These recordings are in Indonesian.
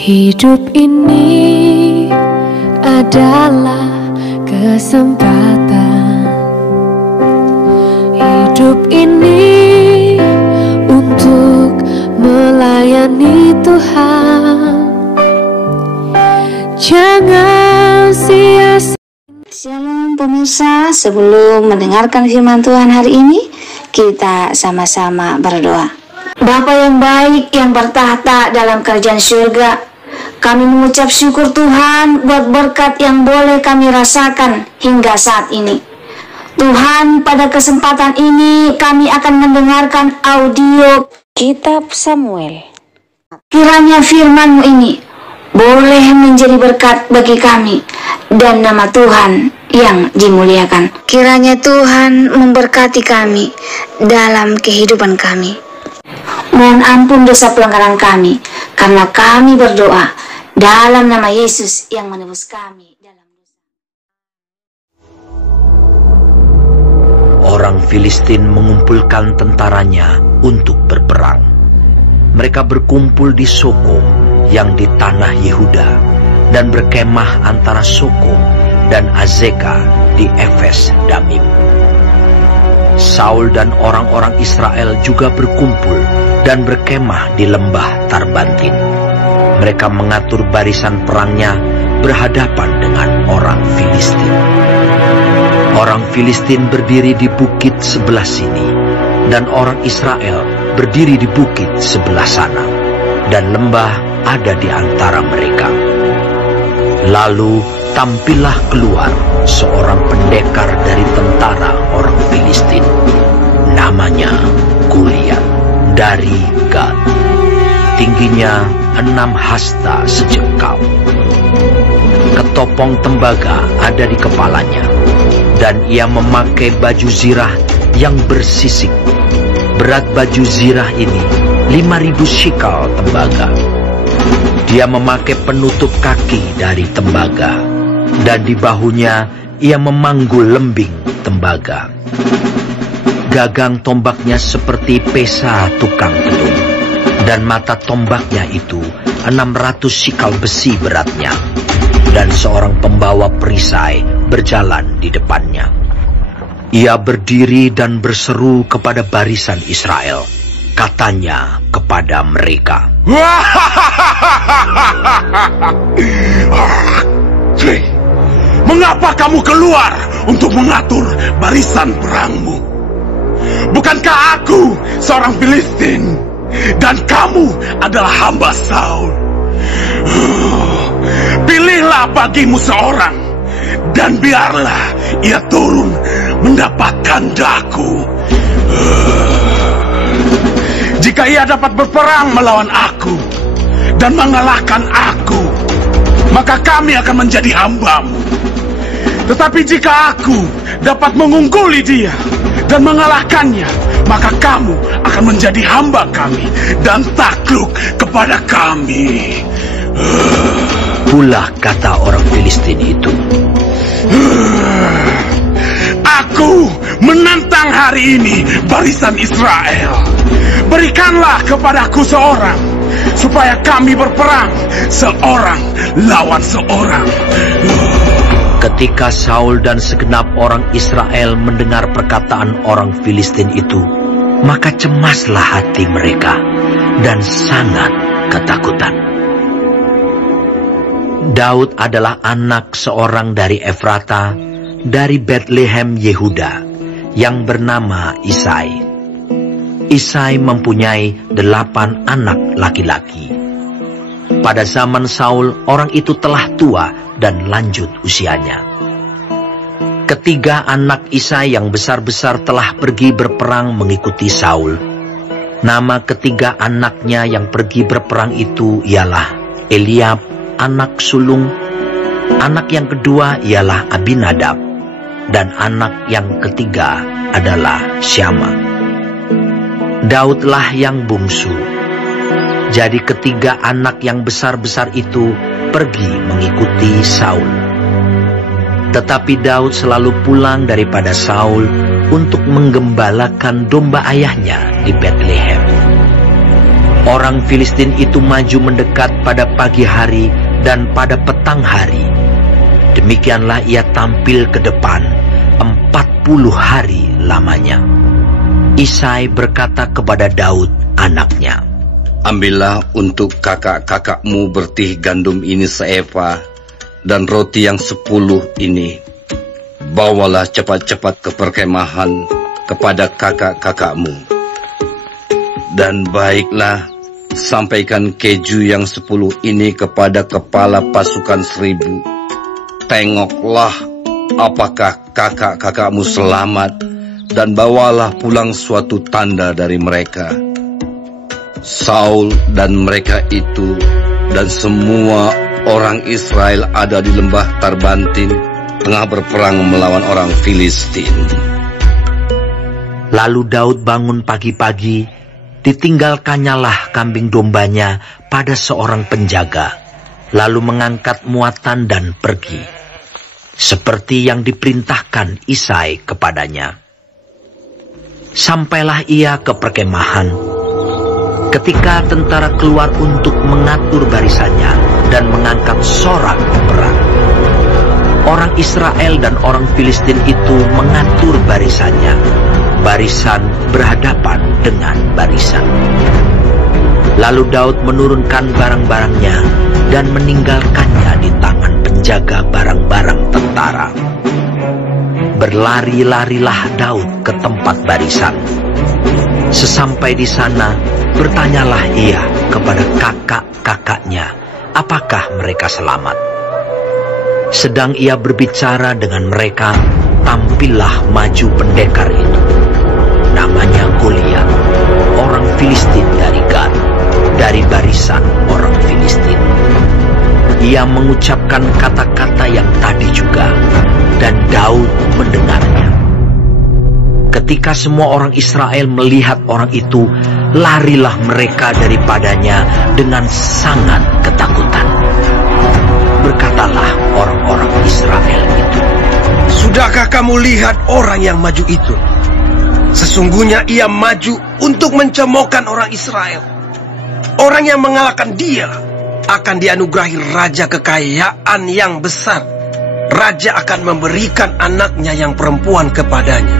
Hidup ini adalah kesempatan. Hidup ini untuk melayani Tuhan. Jangan sia-sia. Shalom pemirsa, sebelum mendengarkan firman Tuhan hari ini, kita sama-sama berdoa. Bapa yang baik yang bertahta dalam kerajaan surga, kami mengucap syukur Tuhan buat berkat yang boleh kami rasakan hingga saat ini. Tuhan, pada kesempatan ini kami akan mendengarkan audio Kitab Samuel. Kiranya firman-Mu ini boleh menjadi berkat bagi kami dan nama Tuhan yang dimuliakan. Kiranya Tuhan memberkati kami dalam kehidupan kami. Mohon ampun dosa pelanggaran kami, karena kami berdoa dalam nama Yesus yang menebus kami dalam dosa. Orang Filistin mengumpulkan tentaranya untuk berperang. Mereka berkumpul di Soko yang di tanah Yehuda dan berkemah antara Soko dan Azeka di Efes Damim. Saul dan orang-orang Israel juga berkumpul dan berkemah di lembah Tarbantin. Mereka mengatur barisan perangnya berhadapan dengan orang Filistin. Orang Filistin berdiri di bukit sebelah sini, dan orang Israel berdiri di bukit sebelah sana, dan lembah ada di antara mereka. Lalu tampillah keluar seorang pendekar dari tentara orang Filistin, namanya Goliat dari Gad. Tingginya 6 hasta sejengkal. Ketopong tembaga ada di kepalanya, dan ia memakai baju zirah yang bersisik. Berat baju zirah ini 5.000 shikal tembaga. Dia memakai penutup kaki dari tembaga, dan di bahunya ia memanggul lembing tembaga. Gagang tombaknya seperti pesa tukang tenun, dan mata tombaknya itu 600 shikal besi beratnya, dan seorang pembawa perisai berjalan di depannya. Ia berdiri dan berseru kepada barisan Israel. Katanya kepada mereka, "Mengapa kamu keluar untuk mengatur barisan perangmu? Bukankah aku seorang Filistin, dan kamu adalah hamba Saul? Pilihlah bagimu seorang, dan biarlah ia turun mendapatkan daku. Jika ia dapat berperang melawan aku dan mengalahkan aku, maka kami akan menjadi hambamu. Tetapi jika aku dapat mengungguli dia dan mengalahkannya, maka kamu akan menjadi hamba kami dan takluk kepada kami." Pula kata orang Filistin itu, "Aku menantang hari ini barisan Israel. Berikanlah kepadaku seorang, supaya kami berperang seorang lawan seorang." Ketika Saul dan segenap orang Israel mendengar perkataan orang Filistin itu, maka cemaslah hati mereka dan sangat ketakutan. Daud adalah anak seorang dari Efrata, dari Betlehem Yehuda, yang bernama Isai. Isai mempunyai 8 anak laki-laki. Pada zaman Saul, orang itu telah tua dan lanjut usianya. Ketiga anak Isai yang besar-besar telah pergi berperang mengikuti Saul. Nama ketiga anaknya yang pergi berperang itu ialah Eliab, anak sulung. Anak yang kedua ialah Abinadab, dan anak yang ketiga adalah Syama. Daudlah yang bungsu. Jadi ketiga anak yang besar-besar itu pergi mengikuti Saul. Tetapi Daud selalu pulang daripada Saul untuk menggembalakan domba ayahnya di Betlehem. Orang Filistin itu maju mendekat pada pagi hari dan pada petang hari. Demikianlah ia tampil ke depan 40 hari lamanya. Isai berkata kepada Daud anaknya, "Ambillah untuk kakak-kakakmu bertih gandum ini seeva, dan roti yang 10 ini. Bawalah cepat-cepat ke perkemahan kepada kakak-kakakmu. Dan baiklah, sampaikan keju yang 10 ini kepada kepala pasukan 1000. Tengoklah apakah kakak-kakakmu selamat, dan bawalah pulang suatu tanda dari mereka." Saul dan mereka itu dan semua orang Israel ada di lembah Tarbantin, tengah berperang melawan orang Filistin. Lalu Daud bangun pagi-pagi, ditinggalkannyalah kambing dombanya pada seorang penjaga, lalu mengangkat muatan dan pergi, seperti yang diperintahkan Isai kepadanya. Sampailah ia ke perkemahan. Ketika tentara keluar untuk mengatur barisannya dan mengangkat sorak perang, orang Israel dan orang Filistin itu mengatur barisannya, barisan berhadapan dengan barisan. Lalu Daud menurunkan barang-barangnya dan meninggalkannya di tangan penjaga barang-barang tentara. Berlari-larilah Daud ke tempat barisan. Sesampai di sana, bertanyalah ia kepada kakak-kakaknya, apakah mereka selamat. Sedang ia berbicara dengan mereka, tampillah maju pendekar itu. Namanya Goliat, orang Filistin dari Gat, dari barisan orang Filistin. Ia mengucapkan kata-kata yang tadi juga, dan Daud mendengarnya. Ketika semua orang Israel melihat orang itu, larilah mereka daripadanya dengan sangat ketakutan. Berkatalah orang-orang Israel itu, "Sudahkah kamu lihat orang yang maju itu? Sesungguhnya ia maju untuk mencemoohkan orang Israel. Orang yang mengalahkan dia akan dianugerahi raja kekayaan yang besar. Raja akan memberikan anaknya yang perempuan kepadanya,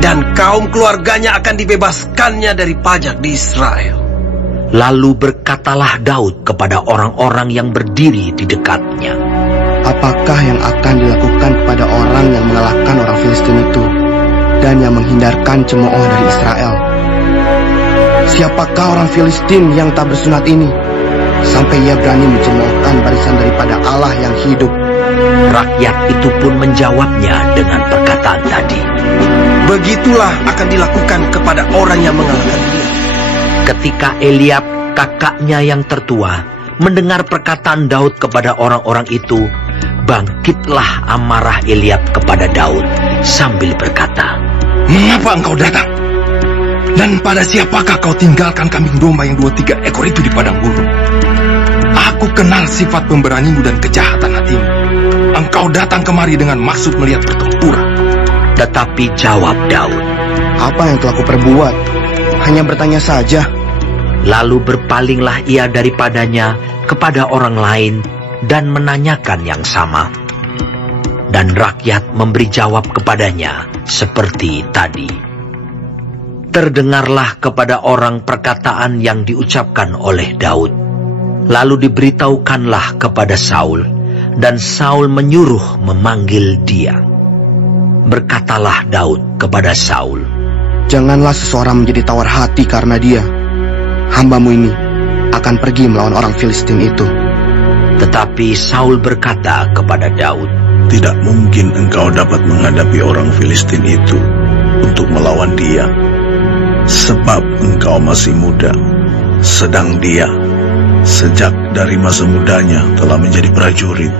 dan kaum keluarganya akan dibebaskannya dari pajak di Israel." Lalu berkatalah Daud kepada orang-orang yang berdiri di dekatnya, "Apakah yang akan dilakukan kepada orang yang mengalahkan orang Filistin itu dan yang menghindarkan cemooh dari Israel? Siapakah orang Filistin yang tak bersunat ini, sampai ia berani mencemoohkan barisan daripada Allah yang hidup?" Rakyat itu pun menjawabnya dengan perkataan tadi, "Begitulah akan dilakukan kepada orang yang mengalahkan dia." Ketika Eliab, kakaknya yang tertua, mendengar perkataan Daud kepada orang-orang itu, bangkitlah amarah Eliab kepada Daud sambil berkata, "Mengapa engkau datang? Dan pada siapakah kau tinggalkan kambing domba yang 2-3 ekor itu di padang gurun? Aku kenal sifat pemberanimu dan kejahatan hatimu. Engkau datang kemari dengan maksud melihat pertempuran." Tetapi jawab Daud, "Apa yang telah kuperbuat? Hanya bertanya saja." Lalu berpalinglah ia daripadanya kepada orang lain dan menanyakan yang sama. Dan rakyat memberi jawab kepadanya seperti tadi. Terdengarlah kepada orang perkataan yang diucapkan oleh Daud. Lalu diberitahukanlah kepada Saul, dan Saul menyuruh memanggil dia. Berkatalah Daud kepada Saul, "Janganlah seseorang menjadi tawar hati karena dia. Hambamu ini akan pergi melawan orang Filistin itu." Tetapi Saul berkata kepada Daud, "Tidak mungkin engkau dapat menghadapi orang Filistin itu untuk melawan dia, sebab engkau masih muda, sedang dia sejak dari masa mudanya telah menjadi prajurit."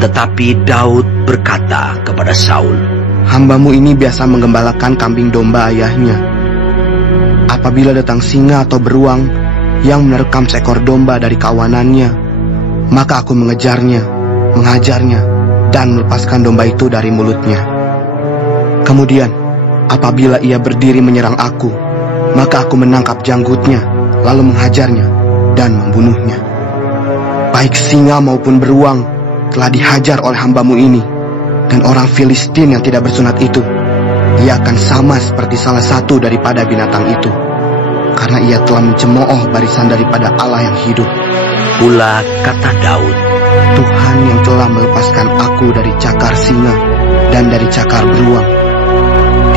Tetapi Daud berkata kepada Saul, "Hambamu ini biasa menggembalakan kambing domba ayahnya. Apabila datang singa atau beruang yang menerkam seekor domba dari kawanannya, maka aku mengejarnya, menghajarnya, dan melepaskan domba itu dari mulutnya. Kemudian, apabila ia berdiri menyerang aku, maka aku menangkap janggutnya lalu menghajarnya dan membunuhnya. Baik singa maupun beruang telah dihajar oleh hamba-Mu ini, dan orang Filistin yang tidak bersunat itu, ia akan sama seperti salah satu daripada binatang itu, karena ia telah mencemooh barisan daripada Allah yang hidup. Pula kata Daud, Tuhan yang telah melepaskan aku dari cakar singa dan dari cakar beruang,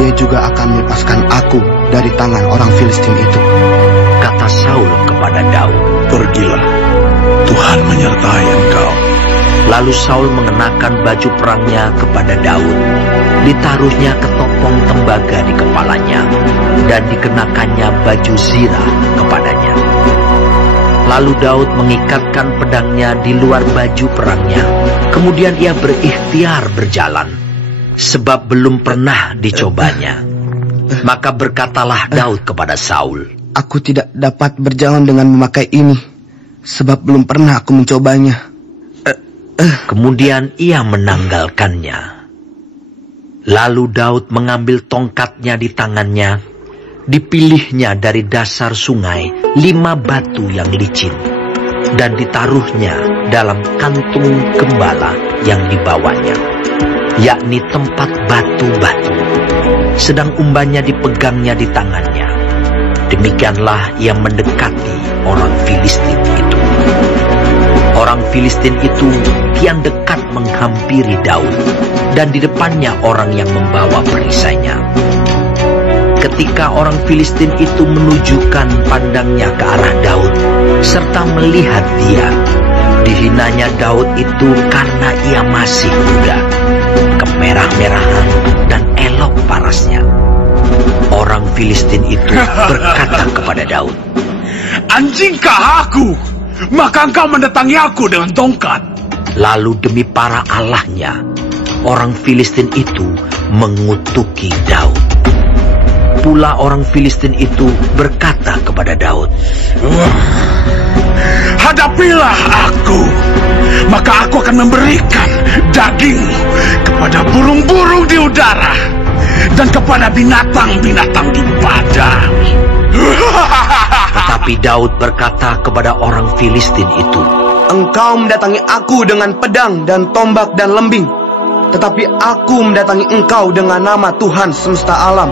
Dia juga akan melepaskan aku dari tangan orang Filistin itu. Kata Saul kepada Daud, Pergilah, Tuhan menyertai engkau. lalu Saul mengenakan baju perangnya kepada Daud. Ditaruhnya ketopong tembaga di kepalanya, dan dikenakannya baju zirah kepadanya. Lalu Daud mengikatkan pedangnya di luar baju perangnya. Kemudian ia berikhtiar berjalan, sebab belum pernah dicobanya. Maka berkatalah Daud kepada Saul, Aku tidak dapat berjalan dengan memakai ini, sebab belum pernah aku mencobanya. Kemudian ia menanggalkannya. Lalu Daud mengambil tongkatnya di tangannya. Dipilihnya dari dasar sungai 5 batu yang licin, dan ditaruhnya dalam kantung gembala yang dibawanya, yakni tempat batu-batu. Sedang umbannya dipegangnya di tangannya. Demikianlah ia mendekati orang Filistin itu. Orang Filistin itu kian dekat menghampiri Daud, dan di depannya orang yang membawa perisainya. Ketika orang Filistin itu menunjukkan pandangnya ke arah Daud, serta melihat dia, dihinanya Daud itu karena ia masih muda, kemerah-merahan dan elok parasnya. Orang Filistin itu berkata kepada Daud, Anjingkah aku? Maka engkau mendatangi aku dengan tongkat. Lalu demi para allahnya, orang Filistin itu mengutuki Daud. Pula orang Filistin itu berkata kepada Daud, Hadapilah aku, maka aku akan memberikan dagingmu kepada burung-burung di udara dan kepada binatang-binatang di padang. Tetapi Daud berkata kepada orang Filistin itu, Engkau mendatangi aku dengan pedang dan tombak dan lembing, tetapi aku mendatangi engkau dengan nama Tuhan semesta alam,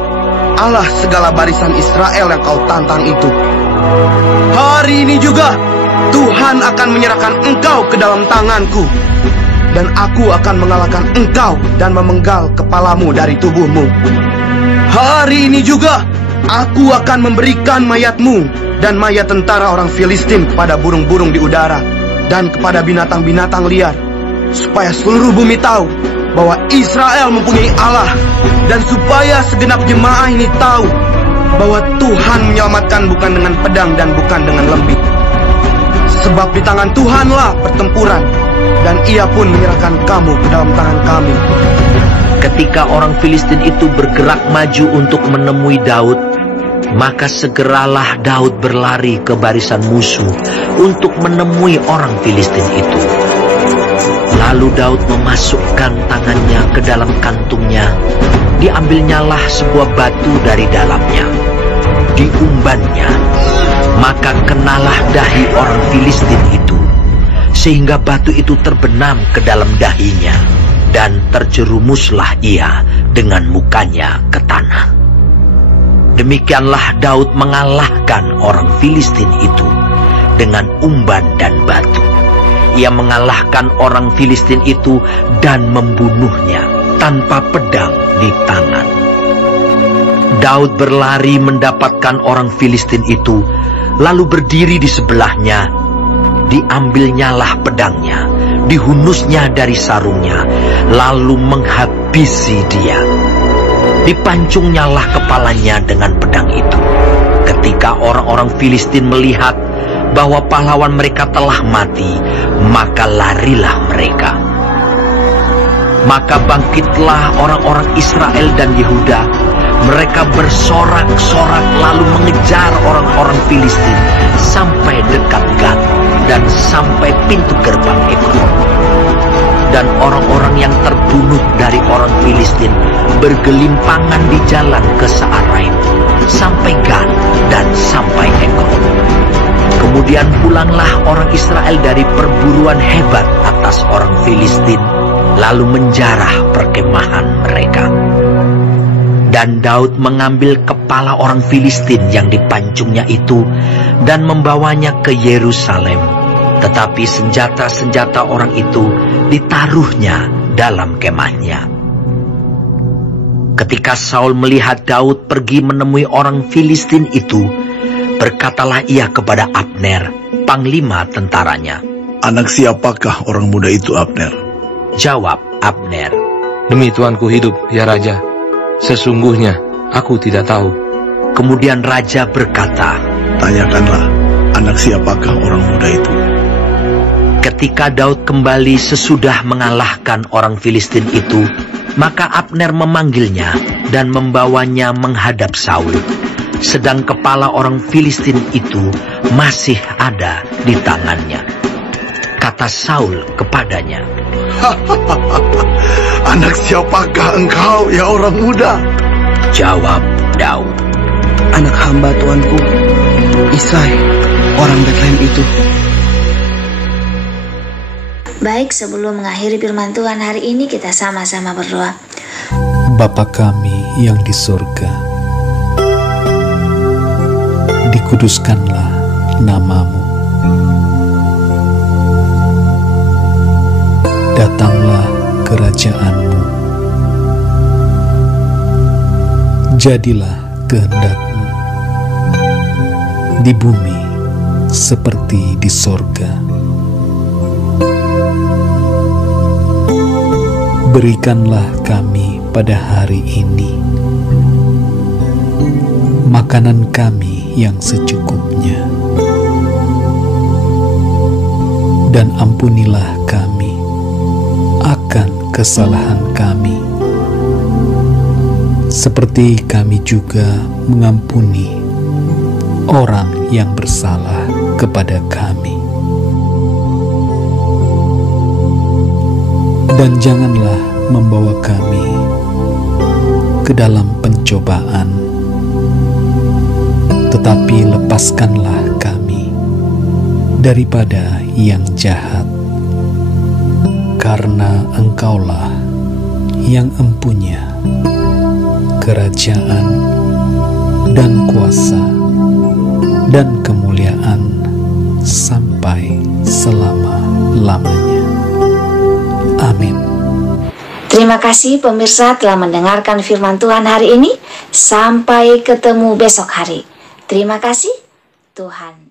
Allah segala barisan Israel yang kau tantang itu. Hari ini juga Tuhan akan menyerahkan engkau ke dalam tanganku, dan aku akan mengalahkan engkau dan memenggal kepalamu dari tubuhmu. Hari ini juga aku akan memberikan mayatmu dan mayat tentara orang Filistin kepada burung-burung di udara dan kepada binatang-binatang liar, supaya seluruh bumi tahu bahwa Israel mempunyai Allah, dan supaya segenap jemaah ini tahu bahwa Tuhan menyelamatkan bukan dengan pedang dan bukan dengan lembing. Sebab di tangan Tuhanlah pertempuran, dan Ia pun menyerahkan kamu ke dalam tangan kami. ketika orang Filistin itu bergerak maju untuk menemui Daud, maka segeralah Daud berlari ke barisan musuh untuk menemui orang Filistin itu. Lalu Daud memasukkan tangannya ke dalam kantungnya. Diambilnyalah sebuah batu dari dalamnya. Diumbannya. Maka kenalah dahi orang Filistin itu, sehingga batu itu terbenam ke dalam dahinya. Dan terjerumuslah ia dengan mukanya ke tanah. Demikianlah Daud mengalahkan orang Filistin itu dengan umban dan batu. Ia mengalahkan orang Filistin itu dan membunuhnya tanpa pedang di tangan. Daud berlari mendapatkan orang Filistin itu, lalu berdiri di sebelahnya. Diambilnyalah pedangnya, dihunusnya dari sarungnya, lalu menghabisi dia. Dipancungnyalah kepalanya dengan pedang itu. Ketika orang-orang Filistin melihat bahwa pahlawan mereka telah mati, maka larilah mereka. Maka bangkitlah orang-orang Israel dan Yehuda. Mereka bersorak-sorak lalu mengejar orang-orang Filistin sampai dekat Gat dan sampai pintu gerbang Ekron. Dan orang-orang yang terbunuh dari orang Filistin bergelimpangan di jalan ke Saaraim sampai Gat dan sampai Ekron. Kemudian pulanglah orang Israel dari perburuan hebat atas orang Filistin, lalu menjarah perkemahan mereka. Dan Daud mengambil kepala orang Filistin yang dipancungnya itu dan membawanya ke Yerusalem. Tetapi senjata-senjata orang itu ditaruhnya dalam kemahnya. Ketika Saul melihat Daud pergi menemui orang Filistin itu, berkatalah ia kepada Abner, panglima tentaranya. Anak siapakah orang muda itu, Abner? Jawab Abner, Demi Tuanku hidup, ya Raja, sesungguhnya aku tidak tahu. Kemudian Raja berkata, Tanyakanlah, anak siapakah orang muda itu? ketika Daud kembali sesudah mengalahkan orang Filistin itu, maka Abner memanggilnya dan membawanya menghadap Saul. Sedang kepala orang Filistin itu masih ada di tangannya. Kata Saul kepadanya, Anak siapakah engkau, ya orang muda? Jawab Daud, Anak hamba tuanku, Isai, orang Betlehem itu. Baik, sebelum mengakhiri firman Tuhan hari ini, kita sama-sama berdoa. Bapa kami yang di surga, dikuduskanlah nama-Mu. Datanglah kerajaan-Mu. Jadilah kehendak-Mu di bumi seperti di sorga. Berikanlah kami pada hari ini makanan kami yang secukupnya, dan ampunilah kami akan kesalahan kami, seperti kami juga mengampuni orang yang bersalah kepada kami. Dan janganlah membawa kami ke dalam pencobaan, tetapi lepaskanlah kami daripada yang jahat, karena Engkaulah yang empunya kerajaan dan kuasa dan kemuliaan sampai selama-lamanya. Amin. Terima kasih pemirsa telah mendengarkan firman Tuhan hari ini. Sampai ketemu besok hari. Terima kasih. Tuhan